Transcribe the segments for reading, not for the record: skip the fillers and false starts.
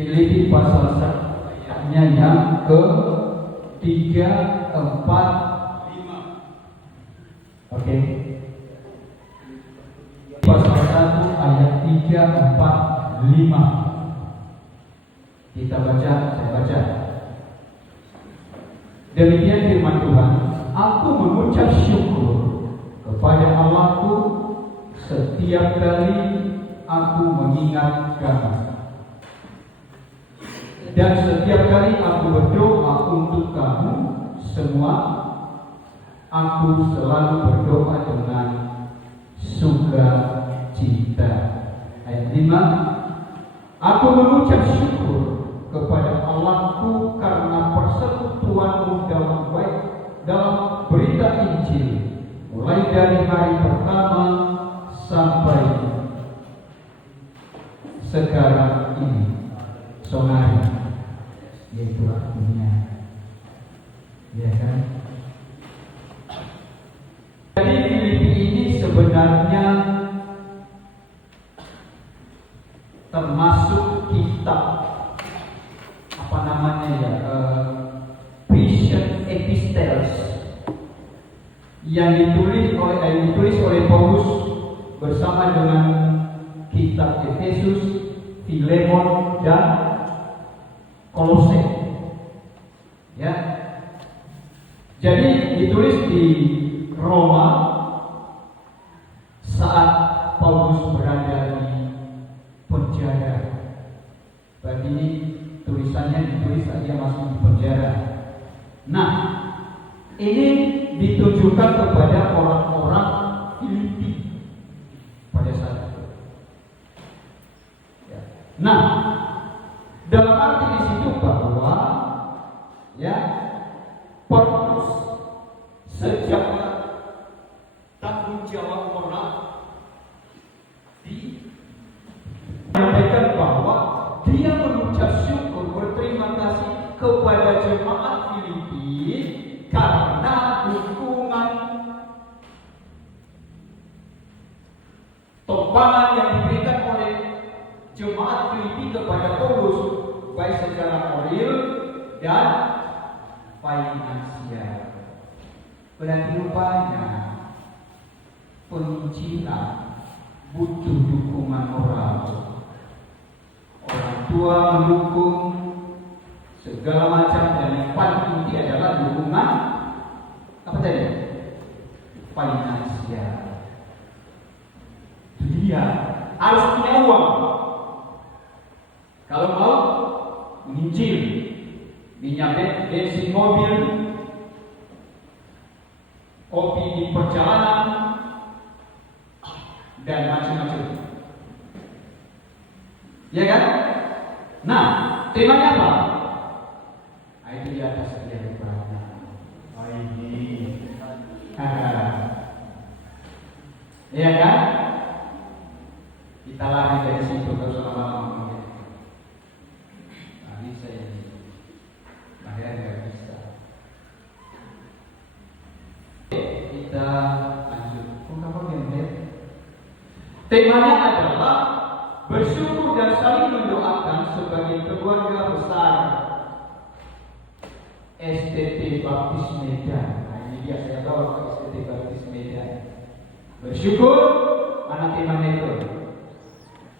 Filipi pasal 1 ayatnya yang ke-3, 4, 5. Oke. Pasal 1 ayat 3, 4, 5. Kita baca, saya baca. Demikian firman Tuhan, aku mengucap syukur kepada Allahku setiap kali aku mengingat kamu. Dan setiap kali aku berdoa untuk kamu semua, aku selalu berdoa dengan sukacita. Ayat 5, aku mengucap syukur kepada Allahku karena persekutuanmu dalam berita Injil, mulai dari hari pertama sampai sekarang ini. Sonari, yaitu artinya, ya kan? Jadi Filipi ini sebenarnya termasuk kitab apa namanya ya, Christian Epistles yang ditulis oleh Paulus bersama dengan kitab Efesus, Filemon dan Kolose. Ya. Jadi ditulis di Roma saat Paulus berada di penjara. Berarti ini tulisannya ditulis saat dia masuk di penjara. Nah, ini ditujukan kepada orang-orang Filipi pada saat itu. Ya. Nah, dalam arti di situ bahwa ya Paulus sejak tanggung jawab orang menyampaikan bahwa dia mengucap syukur berterima kasih kepada jemaat Filipi karena dukungan tumpangan yang diberikan oleh jemaat Filipi kepada Paulus, baik secara moral dan finansial. Berarti rupanya penginjilan butuh dukungan moral. Orang tua mendukung segala macam, dan yang paling inti adalah dukungan apa tadi? Finansial. Dia harus punya uang. Kalau mau menginjil, minyak bensin mobil, kopi di perjalanan, dan macam-macam. Ya kan? Nah, temanya apa? Nah, itu di atas dia berada. Oh ini. Ya kan? Kita lari dari situ terus lama-lama. Nah, ini saya akhirnya nggak bisa. Kita lanjut. Temanya adalah bersyukur dan saling mendoakan sebagai keluarga besar STT Baptis Medan. Nah, ini dia saya bawa ke STT Baptis Medan. Bersyukur, mana temanya itu?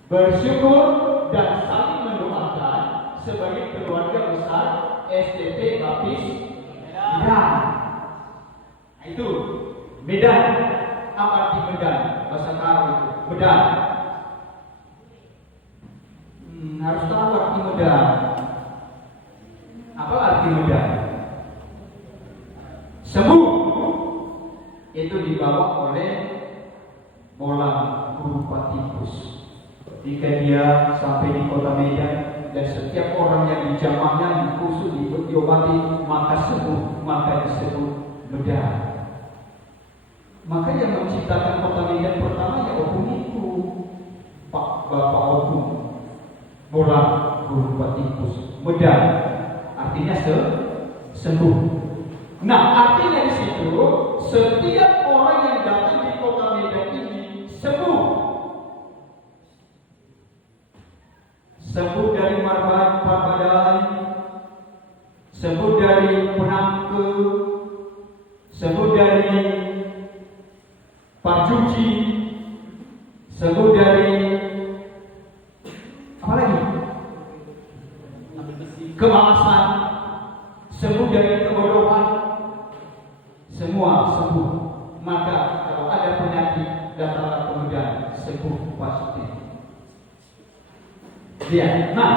Bersyukur dan saling mendoakan sebagai keluarga besar STT Baptis Medan. Nah, itu Medan. Apa arti Medan? Bahasa Arab itu Medan. Harus tahu arti Medan. Apa arti Medan? Sembuh. Itu dibawa oleh Molang Gurupatipus. Ketika dia sampai di kota Medan, dan setiap orang yang dijamahnya dikhusus diobati, maka sembuh, maka disebut Medan. Maka yang menciptakan kota Medan pertama ya Opung itu, Bapak Opung Molang Gurupatipus. Medan artinya sembuh. Nah, artinya di situ setiap orang yang datang di kota Medan ini sembuh. Sembuh dari marah sebut dari penangke, sebut dari pencuci, sebut dari apa lagi? Kemalasan, sebut dari kebodohan, semua sebut. Maka kalau ada penyakit, datanglah kemudian sebut positif. Lihat, nah,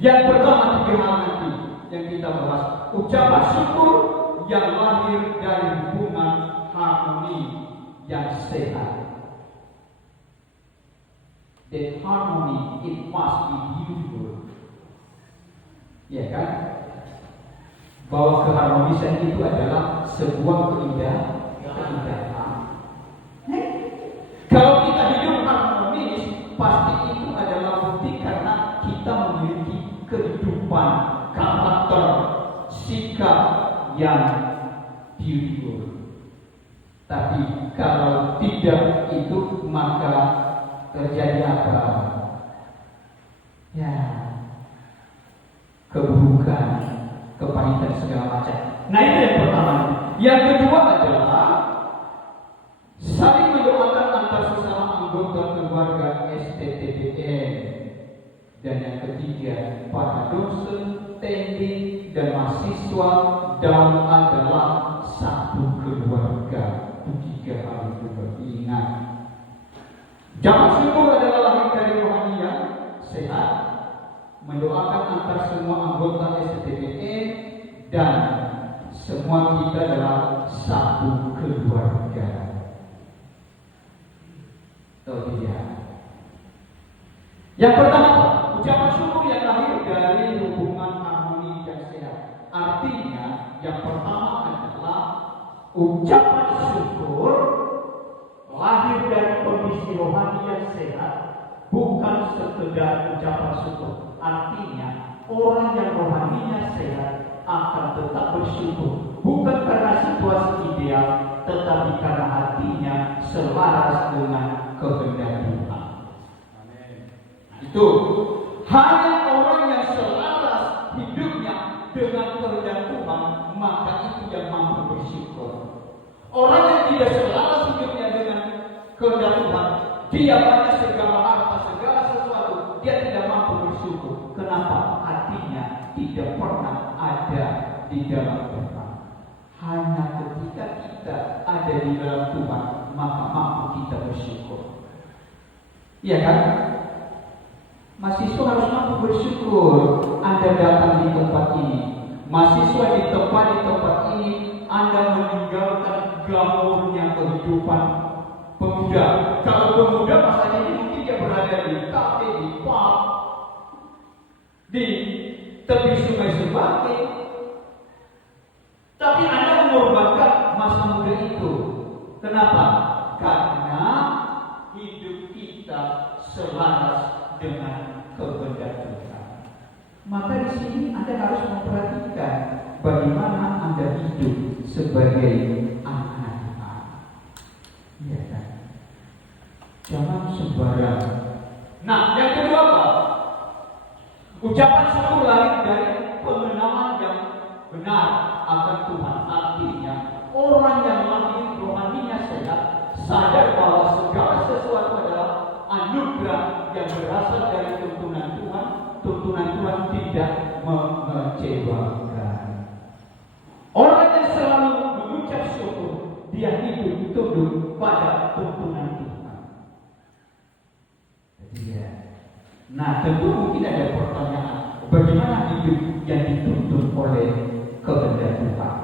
yang pertama 3 hal nanti yang kita bahas, ucapan syukur yang lahir dari hubungan harmoni yang sehat. That harmony it must be beautiful. Ya kan? Bahwa keharmonisan itu adalah sebuah keindahan. Kalau kita hidup harmonis, pasti itu adalah bukti karena kita memiliki kehidupan, karakter, sikap yang beautiful. Tapi kalau tidak itu, maka terjadi apa? Ya, keburukan, kepahitan segala macam. Nah, itu yang pertama. Yang kedua adalah saling mendoakan antar sesama anggota keluarga STTBN. Dan yang ketiga, para dosen, teknik, dan mahasiswa dalam adalah satu keluarga. Itu 3 hal itu beringat. Ucapan syukur adalah lahir dari rohani yang sehat, mendoakan antar semua anggota STTBN, dan semua kita adalah satu keluarga. Tahu tidak? Yang pertama, ucapan syukur yang lahir dari hubungan harmoni yang sehat. Artinya, yang pertama adalah ucapan syukur lahir dari kondisi rohani yang sehat, bukan sekedar ucapan syukur. Artinya, orang yang rohaninya sehat akan tetap bersyukur, bukan karena situasi ideal, tetapi karena hatinya selaras dengan kehendak Tuhan. Itu hanya orang yang selaras hidupnya dengan kehendak Tuhan, maka itu yang mampu bersyukur. Orang yang tidak selaras hidupnya dengan kehendak Tuhan, dia punya segala harta, segala sesuatu, dia tidak mampu bersyukur. Kenapa? Hatinya tidak pernah ada di dalam Tuhan. Hanya ketika kita ada di dalam Tuhan, maka mampu kita bersyukur. Iya kan? Mahasiswa harus mampu bersyukur Anda datang di tempat ini. Mahasiswa di tempat ini Anda meninggalkan glamornya kehidupan pemuda. Kalau pemuda masa ini mungkin dia berada di kafe, di pub, di tepi sungai Sebangke. Tapi Anda mengorbankan masa muda itu. Kenapa? Karena hidup kita selaras dengan kehendak Tuhan. Maka di sini Anda harus memperhatikan bagaimana Anda hidup sebagai anak Tuhan. Iya kan? Jangan sembarang. Nah, yang kedua apa? Ucapan syukur lahir dari pengenalan yang benar akan Tuhan. Artinya orang yang lahir rohaninya sehat, sadar bahwa segala sesuatu adalah anugerah yang berasal dari tuntunan Tuhan. Tuntunan Tuhan tidak mengecewakan. Orang yang selalu mengucap syukur, dia hidup tunduk pada tuntunan Tuhan. Ya. Nah, tentu mungkin ada pertanyaan, bagaimana hidup yang dituntun oleh kehendak Tuhan?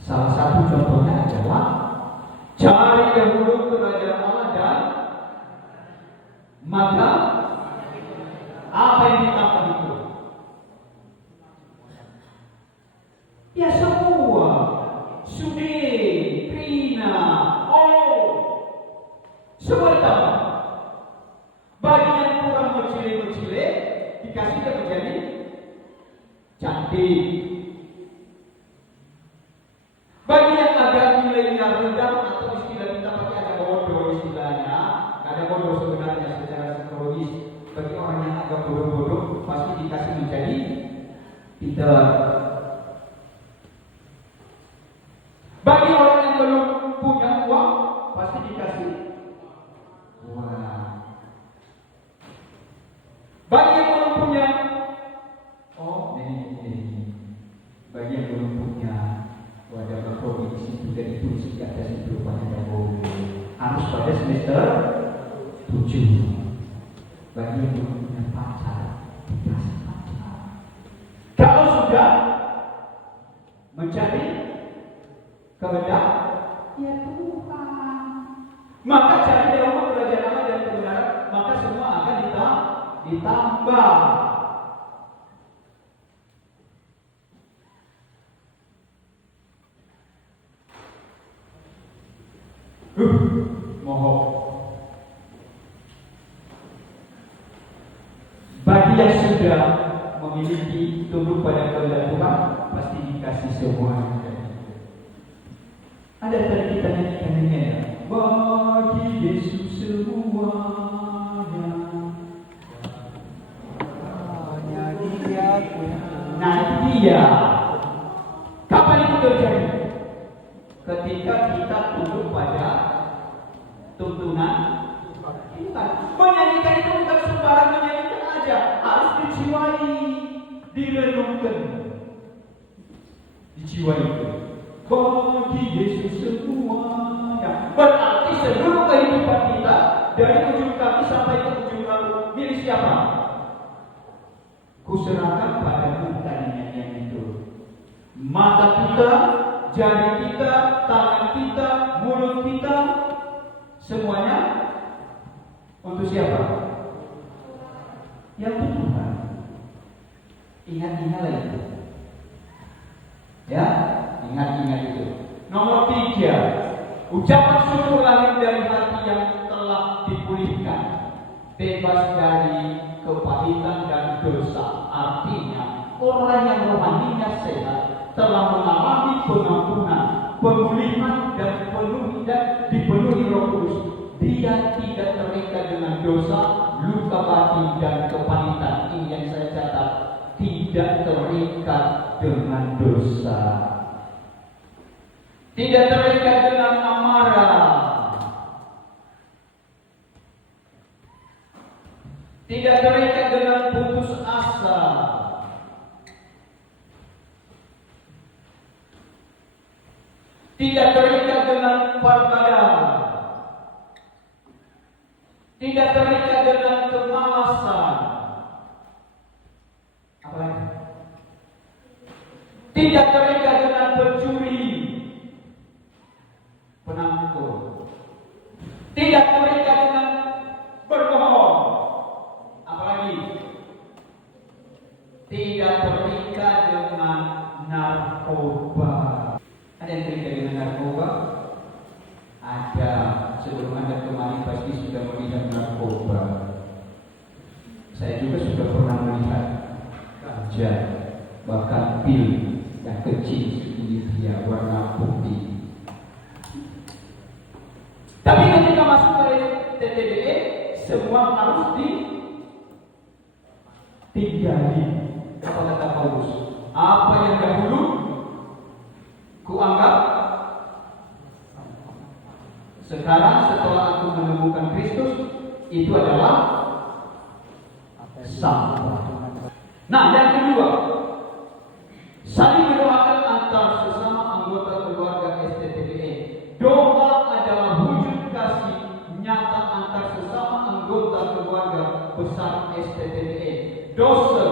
Salah satu contohnya adalah cari dahulu kerajaan Allah dan maka apa yang ditambah itu? Ya semua, sudi, krina, semua ditambah. Bagi yang kurang mencile, dikasih dia menjadi cantik. Bagi yang agak nilainya rendah atau istilah kita pakai ada bodoh istilahnya, ada bodoh sebenarnya secara psikologis. Bagi orang yang agak bodoh-bodoh pasti dikasih menjadi Tidak. Bagi orang yang belum punya uang, pasti dikasih uang. Bagi yang belum punya, bagi yang belum punya, wadah berproduksi di situ dan ditulis di atas itu pada harus pada semester 7. Bagi yang belum punya pacar, dikasih pacar. Kalau sudah mencari kehendak, ya Tuhan, maka cari dahulu kerajaan Allah dan kebenaran, maka semua akan ditambah. Mohon. Bagi yang sudah memiliki tunduk pada kehendak Tuhan, pasti dikasih semuanya. Ada tadi kita nyanyikannya ya. Bagi Yesus semuanya. Nah dia. Kapan itu terjadi? Ketika kita tunduk pada tuntunan Tuhan. Menyanyikan itu bukan sembarang menyanyikan aja, harus dijiwai, direnungkan, dijiwai. Bagi Yesus semuanya. Berarti seluruh kehidupan kita dari ujung kaki sampai ke ujung rambut milik siapa? Kuserahkan padamu, tadinya yang itu. Mata kita, jari kita, tangan kita, mulut kita, semuanya untuk siapa? Yang Tuhan. Ingat-ingatlah itu. Ya, ingat-ingat itu. Nomor 3, ucapan syukur lahir dari hati yang telah dipulihkan, bebas dari kepahitan dan dosa. Artinya, orang yang rohaninya sehat telah mengalami pengampunan, pemulihan dan dipenuhi Roh Kudus. Dia tidak terikat dengan dosa, luka batin dan kepahitan. Ini yang saya catat, tidak terikat dengan dosa, tidak terikat dengan amarah, tidak terikat dengan putus asa, tidak terikat dengan perbedaan, tidak terikat dengan kemalasan, apalagi tidak terikat dengan pencuri, penangkut, tidak terikat dengan berbohong, apalagi tidak terikat dengan narkoba. Ada yang terikat dengan narkoba? Ada. Sebelum Anda kemarin pasti sudah melihat narkoba. Saya juga sudah pernah melihat ganja, bahkan pil yang kecil ini dia warna putih. Tapi ketika masuk ke TTBE, semua harus ditinggali. Apa kata Paulus? Apa yang dahulu kuanggap, sekarang setelah aku menemukan Kristus, itu adalah sampah. Nah, yang kedua, saling mendoakan antar sesama anggota keluarga STTBE. Doa adalah wujud kasih nyata antar sesama anggota keluarga besar STTBE. Dosen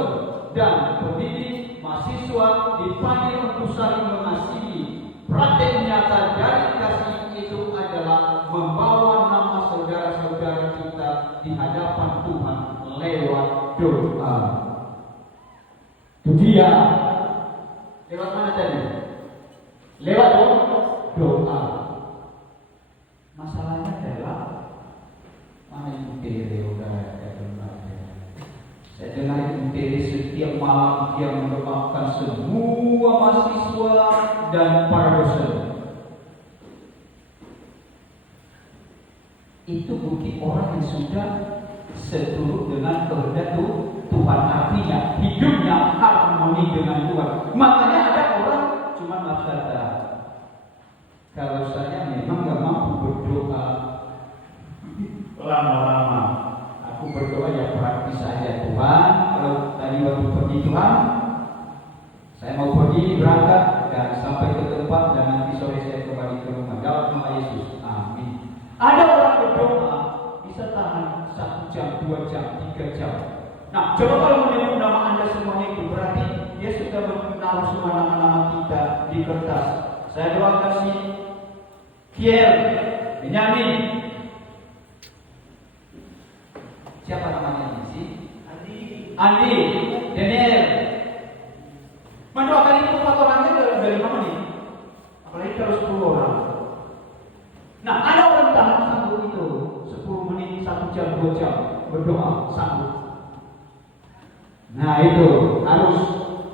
dan pendidik mahasiswa dipanggil untuk saling mengasihi. Praktek nyata dari kasih itu adalah membawa nama saudara-saudara kita di hadapan Tuhan lewat doa. Itu dia. Lewat mana tadi? Lewat doa. Masalahnya adalah mana Ibu Tere saya dengar Ibu Tere setiap malam dia mendoakan semua mahasiswa dan para dosen. Itu bukti orang yang sudah seturut dengan kehendak Tuhan. Artinya hidupnya harmoni dengan Tuhan, kalau tadi waktu pergi Tuhan, saya mau pergi berangkat dan sampai ke tempat dan nanti sore saya kembali ke rumah. Dalam nama Yesus, amin. Ada orang berdoa bisa tahan 1 jam, 2 jam, 3 jam. Nah, coba kalau menyebut nama Anda semuanya itu berarti dia sudah menaruh semua nama-nama kita di kertas. Saya doakan si Kiel, Benyamin. Siapa namanya ini sih? Andi, Daniel. Mendoakan itu 4 orangnya dari mana nih? Apalagi kalau 10 orang. Nah, ada orang tahan sanggup itu 10 menit, 1 jam, 2 jam berdoa sanggup. Nah itu harus.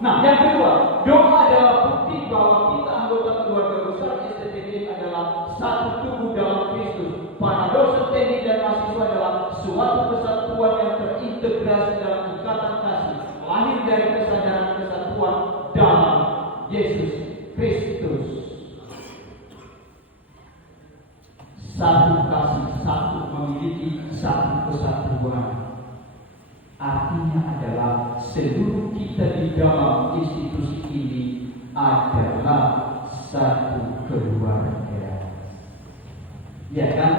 Nah yang kedua, doa adalah bukti bahwa kita anggota keluarga besar STTD adalah satu tubuh dalam Kristus. Para dosen teknik dan mahasiswa adalah suatu kesatuan yang terintegrasi dalam ikatan kasih, lahir dari kesadaran kesatuan dalam Yesus Kristus. Satu kasih, satu memiliki satu kesatuan. Artinya adalah seluruh kita di dalam institusi ini adalah satu keluarga. Ya kan?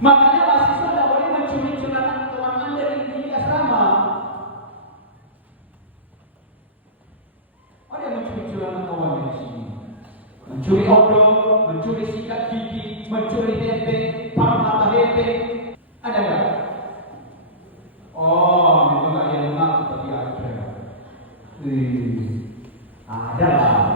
Makanya mahasiswa tidak boleh mencuri celana teman Anda di asrama. Ada yang mencuri celana kawan di sini. Mencuri odol, mencuri sikat gigi, mencuri tempe, parmata tempe. Ada nggak? Oh, memang ada yang mengaku tapi ada. Ada lah.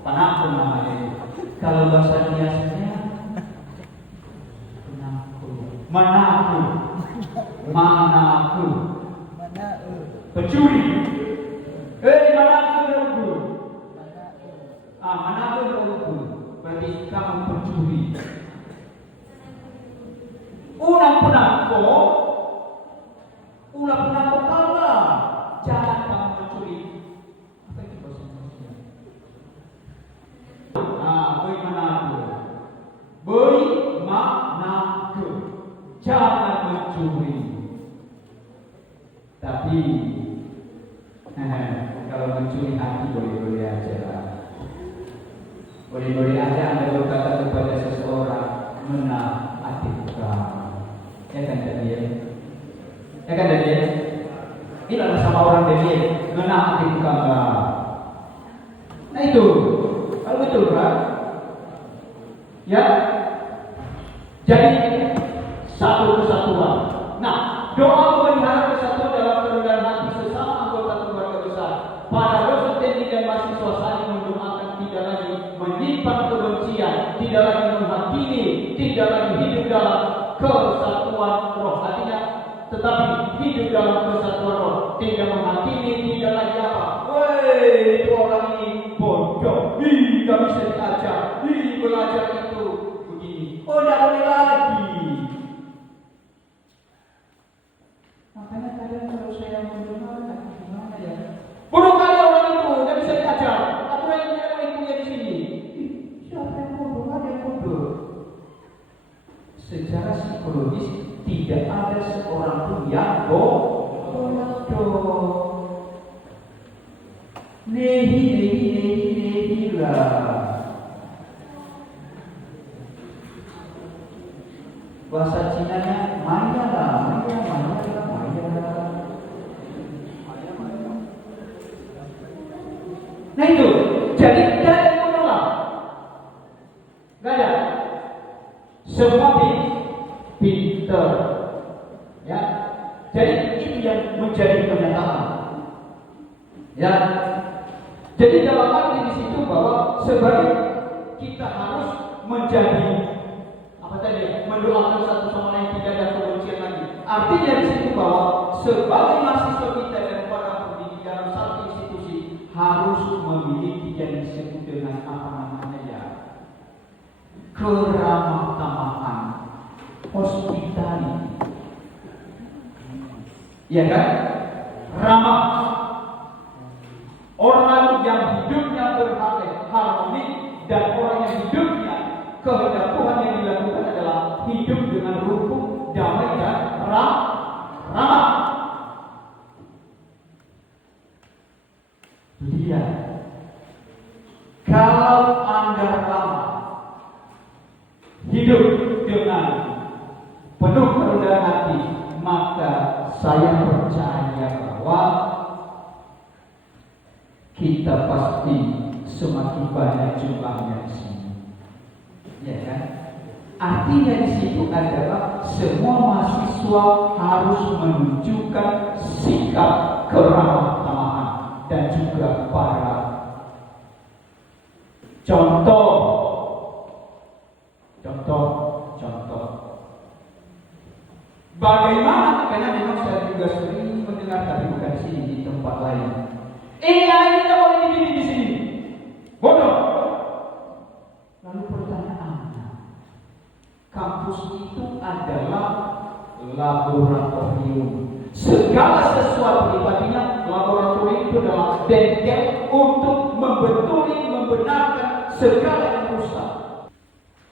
Penakut namanya. Kalau bahasa biasanya penakut. Manakut. Pencuri. Manakut. Manakut. Berarti kamu pencuri. Ulang penakut kalah. Jangan kamu mencuri. Apa itu bahasa Indonesia? Beri manakut. Jangan mencuri. Tapi kalau mencuri hati boleh-boleh aja lah. Boleh-boleh aja Anda berkata kepada seseorang, "Menang hatiku kamu." Ya kan Daniel? Ya kan Daniel? Inilah sama orang Daniel, "Menang hatiku kamu." Nah itu, kalau betul kan? Ya, jadi satu kesatuan. Nah, doa memelihara kesatuan dalam kerendahan hati sesama anggota keluarga besar. Para dosen teknik dan mahasiswa saling mendoakan, tidak lagi menyimpan kebencian, tidak lagi menghakimi, tidak lagi hidup dalam kesatuan roh. Artinya, tetapi hidup dalam kesatuan roh, tidak menghakimi, tidak lagi apa? Woi, itu orang ini bodoh, gak bisa diajar, belajar itu begini. Oh, tidak boleh lagi. Makanya kadang kalau saya mendengar, gimana ya? Bodoh kali orang itu, tidak bisa diajar. Atau yang punya di sini. Siapa yang bodoh? Ada yang bodoh. Secara psikologis tidak ada seorang pun yang bodoh. Nehi lah. Bahasa Cina-nya maya lah. Nah itu, jadi tidak ada yang menolak. Tidak ada. Semua pinter. Ya. Jadi itu yang menjadi kenyataan. Ya. Jadi dalam arti di situ bahwa sebagai kita harus menjadi apa tadi? Mendoakan satu sama lain, tidak ada kebencian lagi. Artinya di situ bahwa sebagai mahasiswa kita dan para pendidik dalam satu institusi harus memiliki yang disebut dengan apa namanya ya? Keramah tamahan, hospitality. Iya kan? Ramah. Orang yang hidupnya berharmoni dan orang yang hidupnya kehendak Tuhan yang dilakukan adalah hidup dengan rukun, damai dan ramah. Dia, kalau Anda ramah, hidup dengan penuh kerendahan hati, maka saya percaya bahwa kita pasti semakin banyak jumlahnya di sini. Ya kan? Artinya di situ adalah semua mahasiswa harus menunjukkan sikap keramah-tamahan dan juga para contoh. Bagaimana? Karena memang saya juga sering mendengar, tapi bukan di sini, di tempat lain. Ini tidak boleh dididik di sini. Bodoh. Lalu pertanyaannya, kampus itu adalah laboratorium. Segala sesuatu artinya laboratorium itu adalah bengkel untuk membenarkan segala yang rusak.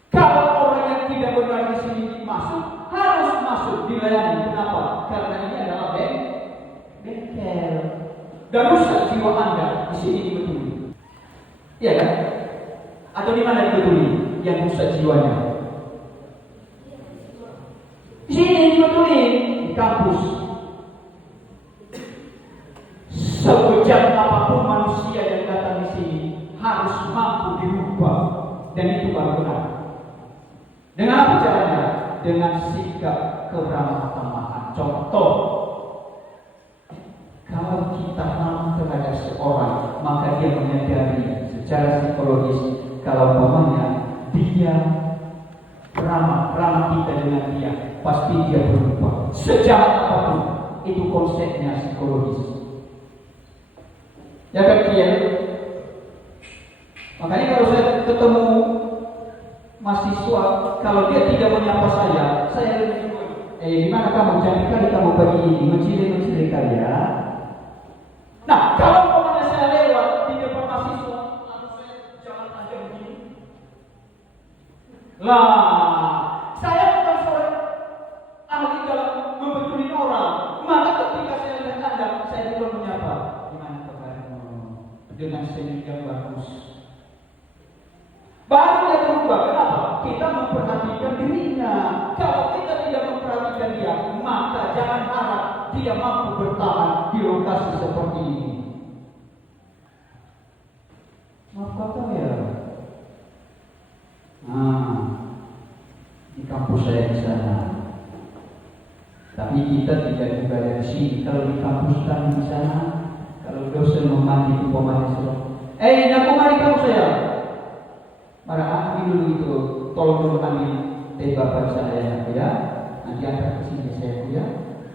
Kalau orang yang tidak benar di sini masuk, harus masuk dilayani. Kenapa? Karena ini adalah bengkel. Dan rusak jiwa Anda di sini dibetuli. Iya kan? Atau di mana dibetuli yang rusak jiwanya? Di sini dibetuli, di kampus. Sebejat apapun manusia yang datang di sini harus mampu dirubah, dan itu baru benar. Dengan apa caranya? Dengan sikap keramah-tamahan. Contoh, kalau kita ramah terhadap seorang, maka dia menyadari secara psikologis kalau umpamanya dia ramah kita dengan dia, pasti dia berubah. Sejahat apapun, itu konsepnya psikologis. Ya kan dia? Makanya kalau saya ketemu mahasiswa, kalau dia tidak menyapa saya lebih gimana kamu? Jangan kali kamu pagi ini mencili kalian. Nah, kalau umpamanya saya lewat di depan mahasiswa, lalu saya jalan aja begini. Lah, saya bukan seorang ahli dalam membetulin orang. Maka ketika saya lihat Anda, saya juga menyapa. Gimana kabarmu? Dengan senyum yang bagus. Baru dia berubah. Kenapa? Kita memperhatikan dirinya. Kalau kita tidak memperhatikan dia, maka jangan harap dia mampu bertahan di lokasi seperti ini. Maaf kata ya. Di kampus saya di sana. Tapi kita tidak juga dari sini. Kalau di kampus kami di sana, kalau dosen memanggil umpamanya suruh, aku mari kamu saya. Para ambil dulu itu, tolong dulu ambil teh bapak saya ya. Nanti angkat ke sini saya ya.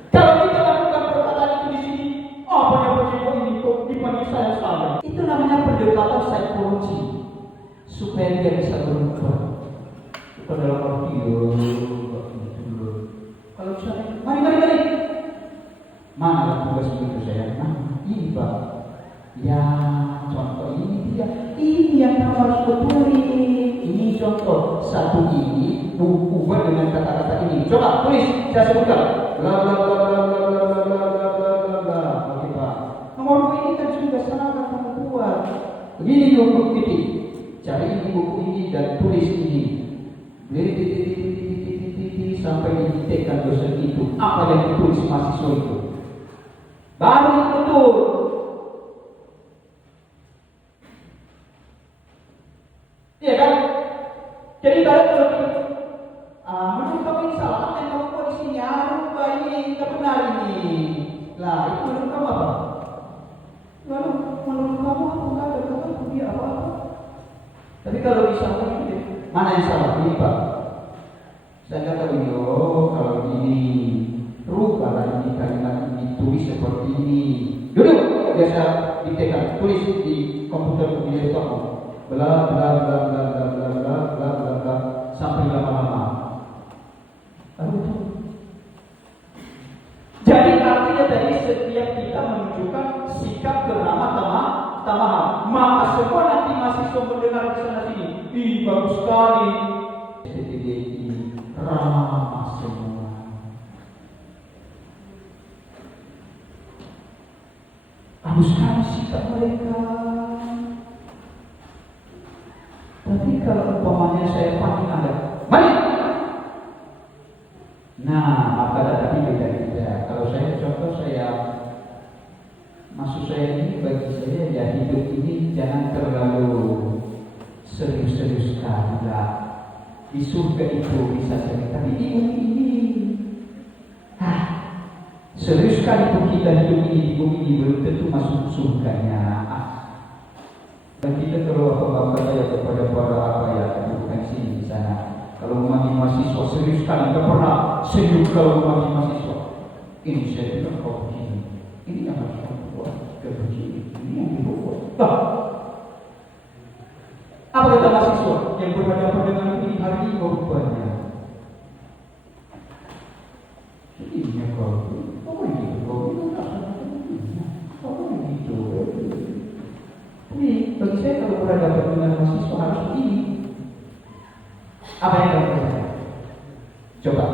Kalau kita lakukan perkataan itu di sini, apa yang bersifat ini kok dipanggil saya salah? Itu namanya pendekatan psikologi supaya dia bisa berubah. Itu dalam arti kalau misalnya, mari. Mana tugas begitu saya? Ini Pak. Ya, contoh ini dia. Ini yang kamu harus betulin. Ini contoh. Satu ini ubah dengan kata-kata ini. Coba tulis, saya sebutkan. Bla bla bla bla bla bla bla bla bla bla bla. Oke Pak. Nomor ini kan sudah salah kamu buat. Begini buku ini. Cari ini buku ini dan tulis ini. Sampai didiktekan dosen itu apa yang ditulis mahasiswa itu. Baru itu betul. Iya kan? Jadi kalau menurut kamu ini salah, yang kamu buat di sini, rubah ini tidak benar ini. Lah, itu menurut kamu apa? Lalu menurut kamu aku nggak ada kata dia apa-apa. Tapi kalau misalnya ini, mana yang salah? Ini Pak. Saya kata kalau ini rubahlah ini kalimat ini, tulis seperti ini. Duduk, biasa ditekan, tulis di komputer di laptop. Bla bla bla bla bla bla bla bla bla bla sampai lama-lama. Jadi artinya dari setiap kita menunjukkan sikap keramah-tamahan, maka semua nanti mahasiswa mendengar di sana sini, bagus sekali. STTGI ramah semua. Harus kami sikap mereka. Tapi kalau umpamanya saya panggil Anda, balik. Nah, maka tadi beda-beda. Kalau saya contoh maksud saya ini bagi saya ya hidup ini jangan terlalu serius-serius sekali lah. Di surga itu bisa saja, tapi di bumi ini, serius sekali pun kita hidup ini di bumi ini belum tentu masuk surganya. Dan kita kalau apa saya kepada para bukan sini di sana. Kalau memanggil mahasiswa serius sekali, tidak pernah senyum kalau memanggil mahasiswa. Ini saya bilang kau begini, ini yang harus kamu buat, kau begini, ini yang dibuat. Apa kata mahasiswa yang berhadapan dengan ini hari ini rupanya? Ini kau begitu, kau begitu. Ini bagi saya kalau berhadapan dengan mahasiswa harus begini. Apa yang kamu katakan? Coba.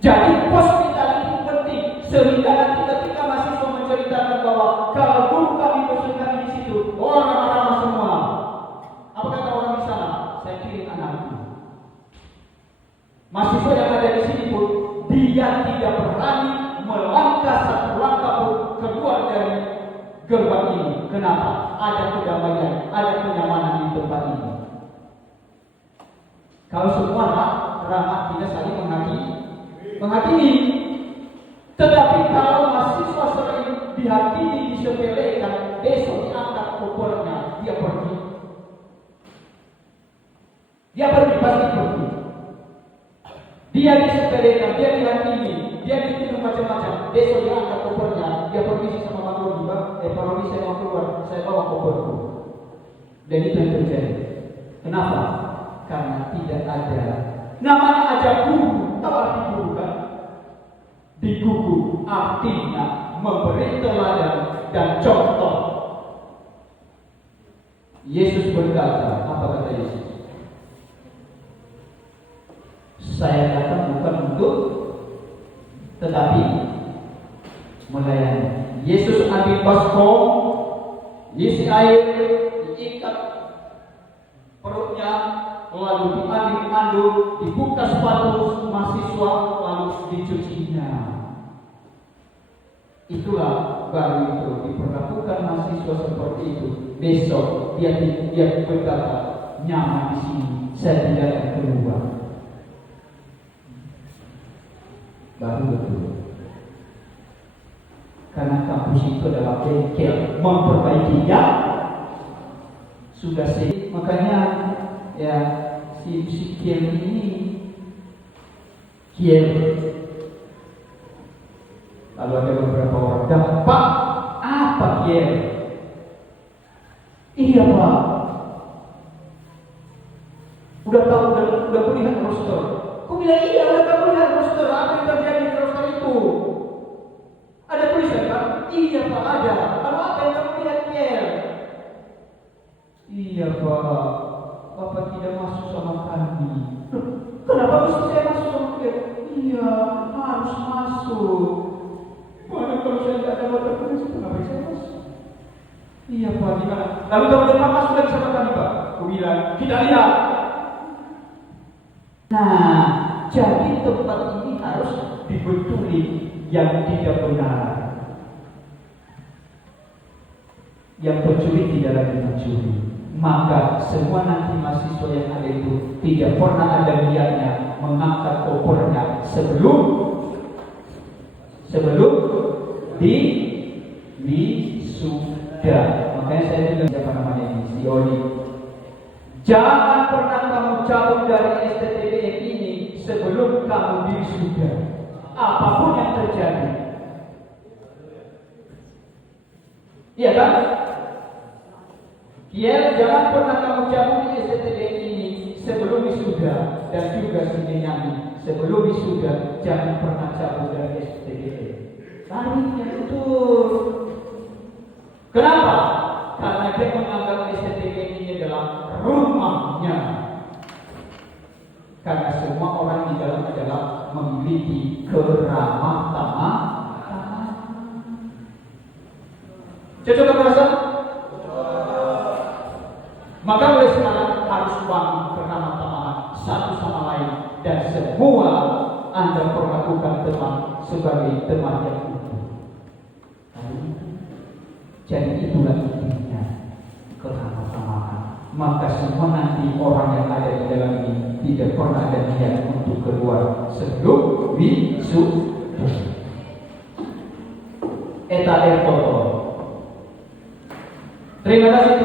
Jadi hospitality penting. Sehingga nanti ketika mahasiswa menceritakan bahwa kalau guru kami dosen kami di situ, orang ramah semua. Apa kata orang di sana? Saya kirim anakku. Mahasiswa yang ada di sini pun dia tidak berani melangkah satu langkah pun keluar dari gerbang ini. Kenapa? Ada kedamaian, ada kenyamanan di tempat ini. Kalau semua ramah tidak saling menghakimi. Tetapi kalau mahasiswa sering dihakimi, disepelekan, besok diangkat kopernya, dia pergi. Pasti pergi. Dia disepelekan, dia dihakimi, dia dituduh macam-macam. Besok diangkat kopernya, dia pergi sama Pak Rodi, saya mau keluar, saya bawa koperku. Dan itu yang terjadi. Kenapa? Karena tidak ada namanya aja guru. Tahu arti guru kan? Di guru artinya memberi teladan dan contoh. Yesus berkata, apa kata Yesus? Saya datang bukan untuk tetapi melayani. Yesus ambil baskom, isi air, diikat perutnya, lalu diambil anduk, dibuka sepatu mahasiswa, lalu dicucinya. Itulah baru itu diperlakukan mahasiswa seperti itu. Besok dia berkata, nyaman di sini, saya tidak akan keluar. Baru betul. Karena kampus itu adalah bengkel memperbaiki yang sudah sih. Makanya ya si Kiel ini Kiel. Lalu ada beberapa orang dampak apa Kiel? Iya Pak. Udah tahu udah melihat roster. Kau bilang iya udah tahu melihat roster. Apa yang terjadi di roster itu? Ada tulisan Pak? Iya Pak ada. Lalu apa yang kamu lihat Kiel? Iya Pak. Bapak tidak masuk sama kami. Kenapa mesti saya masuk sama dia? Iya, harus masuk. Mana kalau saya tidak ada bapak tulis, kenapa saya masuk? Iya Pak, gimana? Lalu kamu dapat masuk lagi sama kami Pak? Aku bilang, kita lihat. Nah, jadi tempat ini harus dibetuli yang tidak benar. Yang pencuri tidak lagi mencuri. Maka semua nanti mahasiswa yang ada itu tidak pernah ada niatnya mengangkat kopernya sebelum sudah. Makanya saya bilang siapa namanya ini si Oli. Jangan pernah kamu cabut dari STTBM ini sebelum kamu wisuda. Apapun yang terjadi. Iya kan? Ya, jangan pernah kamu cabut di STTBM ini sebelum wisuda, dan juga sebenarnya sebelum wisuda jangan pernah cabut dari STTBM. Tariknya betul. Kenapa? Karena dia menganggap STTBM ini adalah rumahnya. Karena semua orang di dalam adalah memiliki keramah tamah. Cocok atau rasa? Maka mulai sekarang harus bangun keramah tamahan satu sama lain, dan semua Anda perlakukan teman sebagai teman yang utuh. Jadi itulah intinya keramah tamahan. Maka semua nanti orang yang ada di dalam ini tidak pernah ada niat untuk keluar sebelum wisuda. Eta ertoto. Terima kasih.